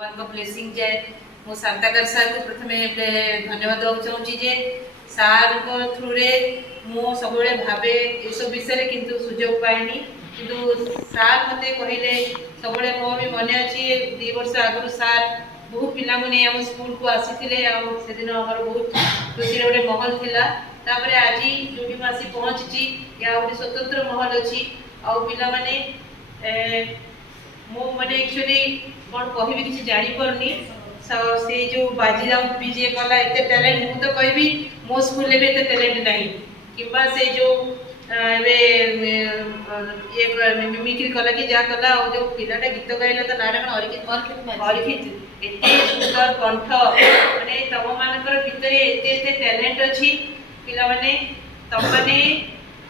भगवान को ब्लेसिंग जाए। मु शांताकर सार को प्रथम धन्यवाद देवा चाहूँगी जे सार को थ्रू रे मु सब भावे ये सब विषय किंतु सुजोग पाएनी किंतु सार मत कहले सब मो भी मन अच्छी 2 वर्ष आगु सार बहुत पिला आम स्कूल को आसी से दिन बहुत खुशी गोटे महल थिला तापर आज जो आसी पहुँची या गोटे स्वतंत्र महल अच्छी आउ पिला माने मो मैंने एक्चुअली कौन कह कि जापरनी से जो बाजीराव भी जे कला एत टैलेंट मु तो कहबी मो स्कूल में एत टैलेंट नहीं कि से जो ये मिमिक्री कला कि जहाँ कला और जो पिलाटा गीत गाइला तो नारा कौन अरिखित एत सुंदर कंठ माने तम मानकर भितर एत टैलेंट अच्छी पिला माने तम माने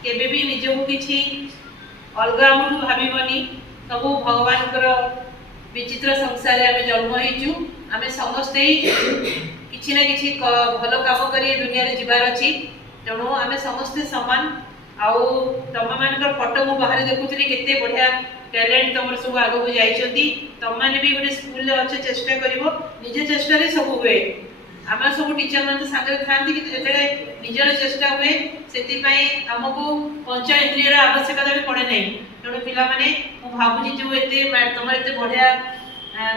केबे भी निजको किछि अलग आमु भाबनी सब भगवान विचित्र संसार आम जन्म होइचु आम समस्ते किछि ना किछि भल काम करी दुनिया रे जीवार अछि तेणु आम समस्ते समान आउ तम मानकर फोटो मु बाहर देखुथि केते बढ़िया टैलेंट तमर सब आगो जाइछंती तम माने भी गोटे स्कूल रे अच्छे चेष्टा करिवो निजे चेष्टा रे सब हुए आम सब टीचर मान सागर थांती कि जेते निजर चेष्टा हुए सेति पई हमको पंच इंद्रियर आवश्यकता भी पड़े नहीं तेणु पिला माने मु भाबुची जो एते तमर एते बढ़िया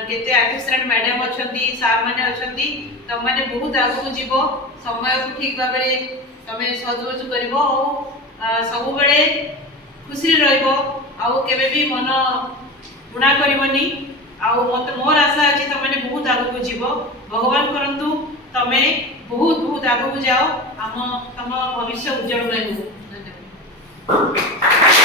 केते आर्टिस्ट मैडम अछंती सार माने अछंती तम माने बहुत आगु जीवो समय को ठीक भाव में तमे सदुपयोग करिवो सब बेले खुशी रहिबो आउ केबे भी मन गुणा करिवनी आउ मत मोर आशा अछि तम माने बहुत आगु जीवो भगवान करंतु तमे बहुत बहुत आगु जाओ आम तम भविष्य उज्जवल रहू। धन्यवाद।